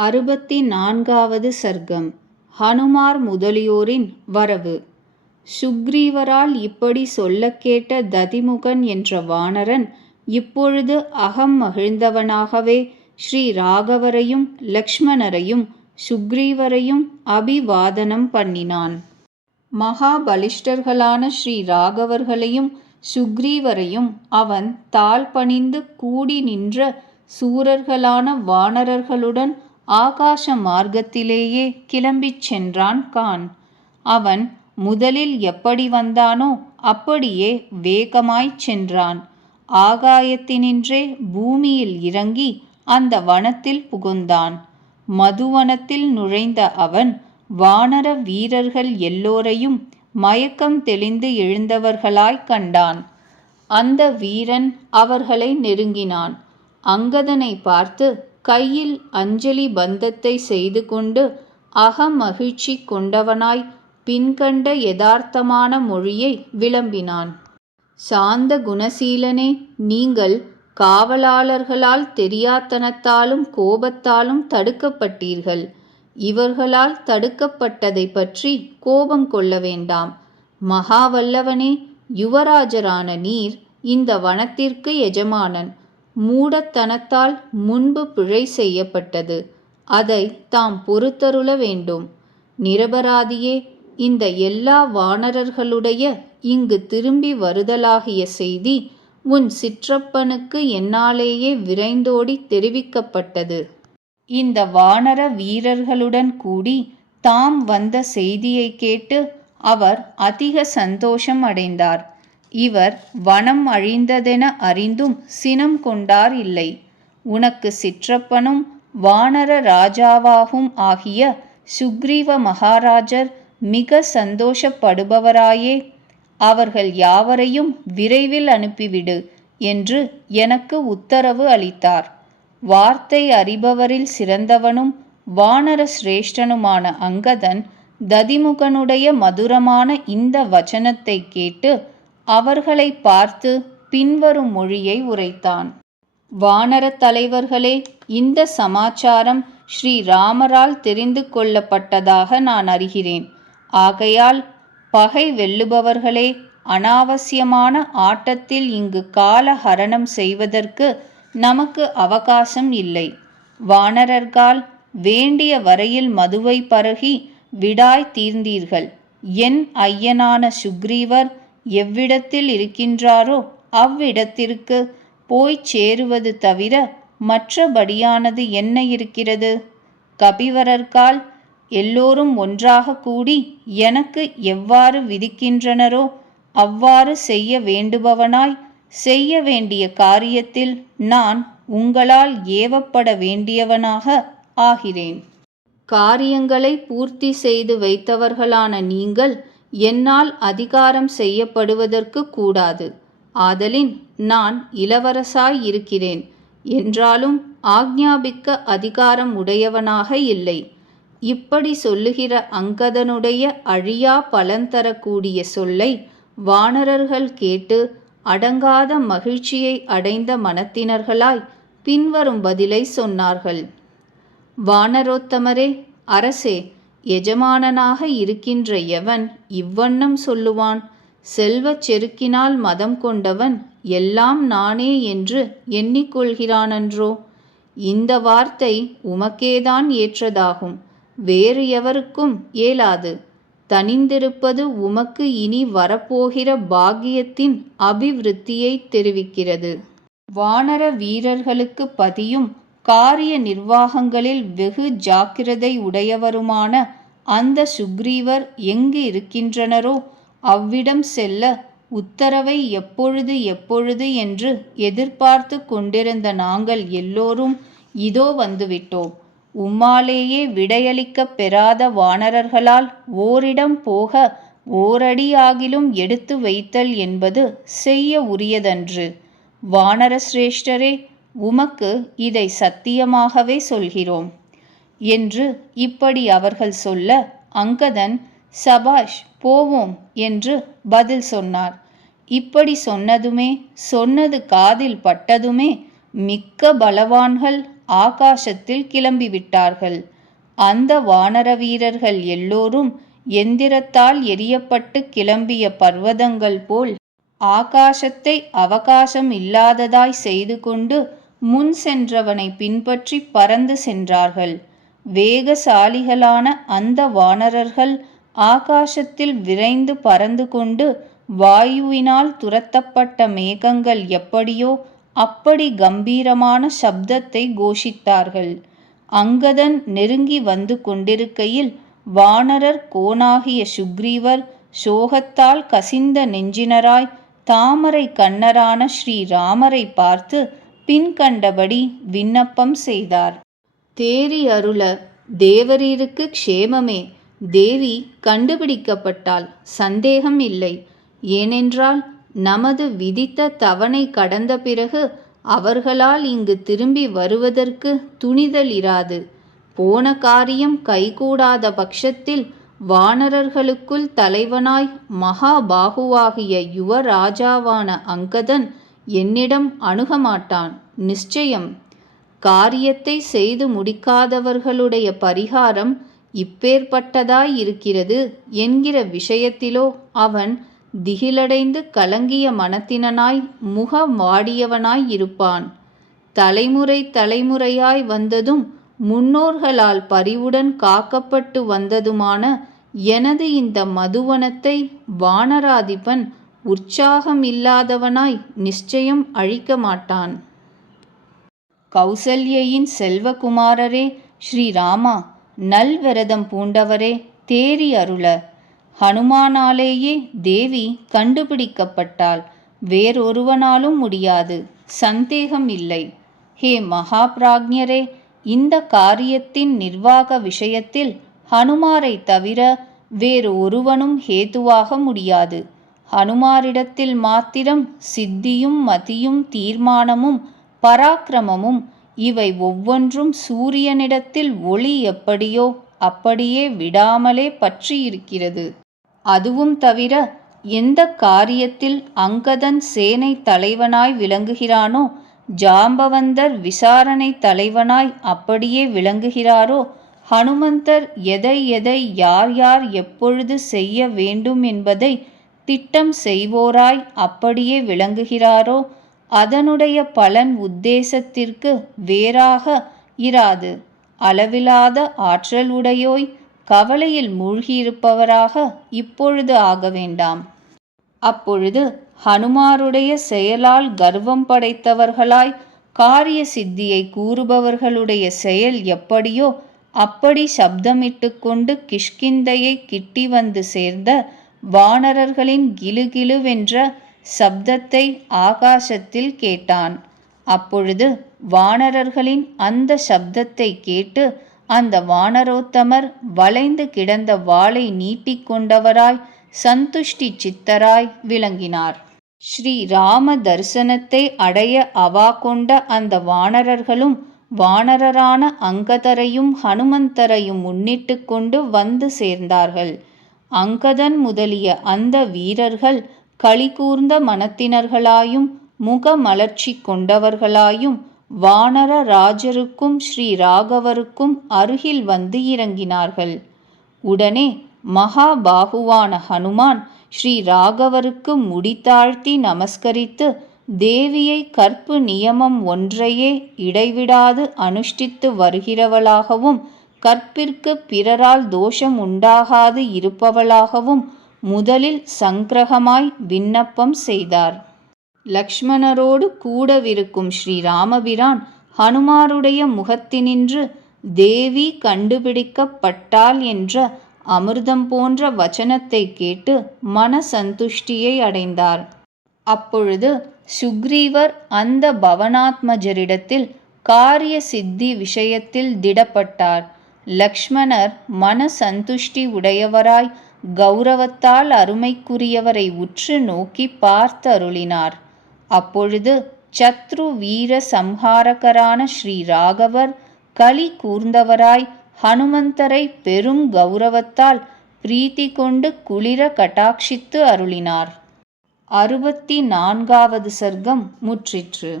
64வது சர்க்கம். ஹனுமார் முதலியோரின் வரவு. சுக்ரீவரால் இப்படி சொல்லக் கேட்ட ததிமுகன் என்ற வானரன் இப்பொழுது அகம் மகிழ்ந்தவனாகவே ஸ்ரீ ராகவரையும் லக்ஷ்மணரையும் சுக்ரீவரையும் அபிவாதனம் பண்ணினான். மகாபலிஷ்டர்களான ஸ்ரீ ராகவர்களையும் சுக்ரீவரையும் அவன் தாழ் பணிந்து கூடி நின்ற சூரர்களான வானரர்களுடன் ஆகாச மார்க்கத்திலேயே கிளம்பிச் சென்றான் கான். அவன் முதலில் எப்படி வந்தானோ அப்படியே வேகமாய்ச் சென்றான். ஆகாயத்தினின்றே பூமியில் இறங்கி அந்த வனத்தில் புகுந்தான். மதுவனத்தில் நுழைந்த அவன் வானர வீரர்கள் எல்லோரையும் மயக்கம் தெளிந்து எழுந்தவர்களாய்க் கண்டான். அந்த வீரன் அவர்களை நெருங்கினான். அங்கதனை பார்த்து கையில் அஞ்சலி பந்தத்தை செய்து கொண்டு அகமகிழ்ச்சி கொண்டவனாய் பின்கண்ட யதார்த்தமான மொழியை விளம்பினான். சாந்த குணசீலனே, நீங்கள் காவலாளர்களால் தெரியாத்தனத்தாலும் கோபத்தாலும் தடுக்கப்பட்டீர்கள். இவர்களால் தடுக்கப்பட்டதை பற்றி கோபம் கொள்ள வேண்டாம். மகாவல்லவனே, யுவராஜரான நீர் இந்த வனத்திற்கு எஜமானன். மூடத்தனத்தால் முன்பு பிழை செய்யப்பட்டது. அதை தாம் பொறுத்தருள வேண்டும். நிரபராதியே, இந்த எல்லா வானரர்களுடைய இங்கு திரும்பி வருதலாகிய செய்தி உன் சிற்றப்பனுக்கு என்னாலேயே விரைந்தோடி தெரிவிக்கப்பட்டது. இந்த வானர வீரர்களுடன் கூடி தாம் வந்த செய்தியை கேட்டு அவர் அதிக சந்தோஷம் அடைந்தார். இவர் வனம் அழிந்ததென அறிந்தும் சினம் கொண்டார் இல்லை. உனக்கு சிற்றப்பனும் வானர ராஜாவாகும் ஆகிய சுக்ரீவ மகாராஜர் மிக சந்தோஷப்படுபவராயே. அவர்கள் யாவரையும் விரைவில் அனுப்பிவிடு என்று எனக்கு உத்தரவு அளித்தார். வார்த்தை அறிபவரில் சிறந்தவனும் வானர சிரேஷ்டனுமான அங்கதன் ததிமுகனுடைய மதுரமான இந்த வச்சனத்தை கேட்டு அவர்களை பார்த்து பின்வரும் மொழியை உரைத்தான். வானரத் தலைவர்களே, இந்த சமாச்சாரம் ஸ்ரீ ராமரால் தெரிந்து கொள்ளப்பட்டதாக நான் அறிகிறேன். ஆகையால் பகை வெல்லுபவர்களே, அனாவசியமான ஆட்டத்தில் இங்கு கால ஹரணம் செய்வதற்கு நமக்கு அவகாசம் இல்லை. வானரர்கால் வேண்டிய வரையில் மதுவை பருகி விடாய் தீர்ந்தீர்கள். என் ஐயனான சுக்ரீவர் எவ்விடத்தில் இருக்கின்றாரோ அவ்விடத்திற்கு போய்ச் சேருவது தவிர மற்றபடியானது என்ன இருக்கிறது? கபிவரர்கால் எல்லோரும் ஒன்றாக கூடி எனக்கு எவ்வாறு விதிக்கின்றனரோ அவ்வாறு செய்ய வேண்டுபவனாய் செய்ய வேண்டிய காரியத்தில் நான் உங்களால் ஏவப்பட வேண்டியவனாக ஆகிறேன். காரியங்களை பூர்த்தி செய்து வைத்தவர்களான நீங்கள் என்னால் அதிகாரம் செய்யப்படுவதற்கு கூடாது. ஆதலின் நான் இளவரசாய் இருக்கிறேன் என்றாலும் ஆக்ஞாபிக்க அதிகாரம் உடையவனாக இல்லை. இப்படி சொல்லுகிற அங்கதனுடைய அழியா பலன்தரக்கூடிய சொல்லை வானரர்கள் கேட்டு அடங்காத மகிழ்ச்சியை அடைந்த மனத்தினர்களாய் பின்வரும் பதிலை சொன்னார்கள். வானரோத்தமரே, அரசே, எஜமானனாக இருக்கின்ற எவன் இவ்வண்ணம் சொல்லுவான்? செல்வச் செருக்கினால் மதம் கொண்டவன் எல்லாம் நானே என்று எண்ணிக்கொள்கிறானன்றோ? இந்த வார்த்தை உமக்கேதான் ஏற்றதாகும், வேறு எவருக்கும் ஏலாது. தனிந்திருப்பது உமக்கு இனி வரப்போகிற பாக்கியத்தின் அபிவிருத்தியை தெரிவிக்கிறது. வானர வீரர்களுக்கு பதியும் காரிய நிர்வாகங்களில் வெகு ஜாக்கிரதை உடையவருமான அந்த சுக்ரீவர் எங்கு இருக்கின்றனரோ அவ்விடம் செல்ல உத்தரவை எப்பொழுது என்று எதிர்பார்த்து கொண்டிருந்த நாங்கள் எல்லோரும் இதோ வந்துவிட்டோம். உம்மாலேயே விடையளிக்கப் பெறாத வானரர்களால் ஓரிடம் போக ஓரடியாகிலும் எடுத்து வைத்தல் என்பது செய்ய உரியதன்று. வானர சிரேஷ்டரே, உமக்கு இதை சத்தியமாகவே சொல்கிறோம் என்று இப்படி அவர்கள் சொல்ல அங்கதன் சபாஷ், போவோம் என்று பதில் சொன்னார். இப்படி சொன்னது காதில் பட்டதுமே மிக்க பலவான்கள் ஆகாசத்தில் கிளம்பிவிட்டார்கள். அந்த வானர வீரர்கள் எல்லோரும் எந்திரத்தால் எரியப்பட்டு கிளம்பிய பர்வதங்கள் போல் ஆகாசத்தை அவகாசம் இல்லாததாய் செய்து கொண்டு முன் சென்றவனை பின்பற்றி பறந்து சென்றார்கள். வேகசாலிகளான அந்த வானரர்கள் ஆகாசத்தில் விரைந்து பறந்து கொண்டு வாயுவினால் துரத்தப்பட்ட மேகங்கள் எப்படியோ அப்படி கம்பீரமான சப்தத்தை கோஷித்தார்கள். அங்கதன் நெருங்கி வந்து கொண்டிருக்கையில் வானரர் கோனாகிய சுக்ரீவர் சோகத்தால் கசிந்த நெஞ்சினராய் தாமரை கண்ணரான ஸ்ரீராமரை பார்த்து பின்கண்டபடி விண்ணப்பம் செய்தார். தேரி அருள தேவரீருக்கு க்ஷேமமே. தேவி கண்டுபிடிக்கப்பட்டால் சந்தேகம் இல்லை. ஏனென்றால் நமது விதித்த தவணை கடந்த பிறகு அவர்களால் இங்கு திரும்பி வருவதற்கு துணிதல் இராது. போன காரியம் கைகூடாத பட்சத்தில் வானரர்களுக்குள் தலைவனாய் மகாபாகுவாகிய யுவராஜாவான அங்கதன் என்னிடம் அணுகமாட்டான். நிச்சயம். காரியத்தை செய்து முடிக்காதவர்களுடைய பரிகாரம் இப்பேற்பட்டதாய் இருக்கிறது என்கிற விஷயத்திலோ அவன் திகிலடைந்து கலங்கிய மனத்தினனாய் முகம் வாடியவனாய் இருப்பான். தலைமுறை தலைமுறையாய் வந்ததும் முன்னோர்களால் பரிவுடன் காக்கப்பட்டு வந்ததுமான எனது இந்த மதுவனத்தை வானராதிபன் உற்சாகம் இல்லாதவனாய் நிச்சயம் அழிக்க மாட்டான். கௌசல்யின் செல்வகுமாரரே ஸ்ரீராமா, நல்விரதம் பூண்டவரே, தேரி அருள. ஹனுமானாலேயே தேவி கண்டுபிடிக்கப்பட்டால் வேறொருவனாலும் முடியாது, சந்தேகம் இல்லை. ஹே மகாபிராஜ்ஞரே, இந்த காரியத்தின் நிர்வாக விஷயத்தில் ஹனுமாரை தவிர வேறு ஒருவனும் ஹேதுவாக முடியாது. ஹனுமாரிடத்தில் மாத்திரம் சித்தியும் மதியும் தீர்மானமும் பராக்கிரமமும் இவை ஒவ்வொன்றும் சூரியனிடத்தில் ஒளி எப்படியோ அப்படியே விடாமலே பற்றி இருக்கிறது. அதுவும் தவிர எந்த காரியத்தில் அங்கதன் சேனை தலைவனாய் விளங்குகிறானோ, ஜாம்பவந்தர் விசாரணை தலைவனாய் அப்படியே விளங்குகிறாரோ, ஹனுமந்தர் எதை எதை யார் யார் எப்பொழுது செய்ய வேண்டும் என்பதை திட்டம் செய்வோராய் அப்படியே விளங்குகிறாரோ, அதனுடைய பலன் உத்தேசத்திற்கு வேறாக இராது. அளவிலாத ஆற்றல் உடையோய் கவலையில் மூழ்கியிருப்பவராக இப்பொழுது ஆக வேண்டாம். அப்பொழுது ஹனுமாருடைய செயலால் கர்வம் படைத்தவர்களாய் காரிய சித்தியை கூறுபவர்களுடைய செயல் எப்படியோ அப்படி சப்தமிட்டு கொண்டு கிஷ்கிந்தையை கிட்டி வந்து சேர்ந்த வானரர்களின் கிலுகிலுவென்ற சப்தத்தை ஆகாசத்தில் கேட்டான். அப்பொழுது வானரர்களின் அந்த சப்தத்தை கேட்டு அந்த வானரோத்தமர் வளைந்து கிடந்த வாளை நீட்டிக்கொண்டவராய் சந்துஷ்டி சித்தராய் விளங்கினார். ஸ்ரீராம தரிசனத்தை அடைய அவா கொண்ட அந்த வானரர்களும் வானரரான அங்கதரையும் ஹனுமந்தரையும் முன்னிட்டு கொண்டு வந்து சேர்ந்தார்கள். அங்கதன் முதலிய அந்த வீரர்கள் களிகூர்ந்த மனத்தினர்களாயும் முகமலர்ச்சி கொண்டவர்களாயும் வானர ராஜருக்கும் ஸ்ரீ ராகவருக்கும் அருகில் வந்து இறங்கினார்கள். உடனே மகாபாகுவான ஹனுமான் ஸ்ரீ ராகவருக்கு முடித்தாழ்த்தி நமஸ்கரித்து தேவியை கற்பு நியமம் ஒன்றையே இடைவிடாது அனுஷ்டித்து வருகிறவளாகவும் கற்பிற்கு பிறரால் தோஷம் உண்டாகாது இருப்பவளாகவும் முதலில் சங்கிரகமாய் விண்ணப்பம் செய்தார். லக்ஷ்மணரோடு கூடவிருக்கும் ஸ்ரீராமபிரான் ஹனுமாருடைய முகத்தினின்று தேவி கண்டுபிடிக்கப்பட்டாள் என்ற அமிர்தம் போன்ற வச்சனத்தை கேட்டு மன சந்துஷ்டியை அடைந்தார். அப்பொழுது சுக்ரீவர் அந்த பவனாத்மஜரிடத்தில் காரிய சித்தி விஷயத்தில் திடப்பட்டார். லக்ஷ்மணர் மன சந்துஷ்டி உடையவராய் கௌரவத்தால் அருமைக்குரியவரை உற்று நோக்கி பார்த்தருளினார். அப்பொழுது சத்ரு வீர சம்ஹாரகரான ஸ்ரீ ராகவர் களி கூர்ந்தவராய் ஹனுமந்தரை பெரும் கௌரவத்தால் பிரீத்தி கொண்டு குளிர கட்டாட்சித்து அருளினார். 64வது சர்க்கம் முற்றிற்று.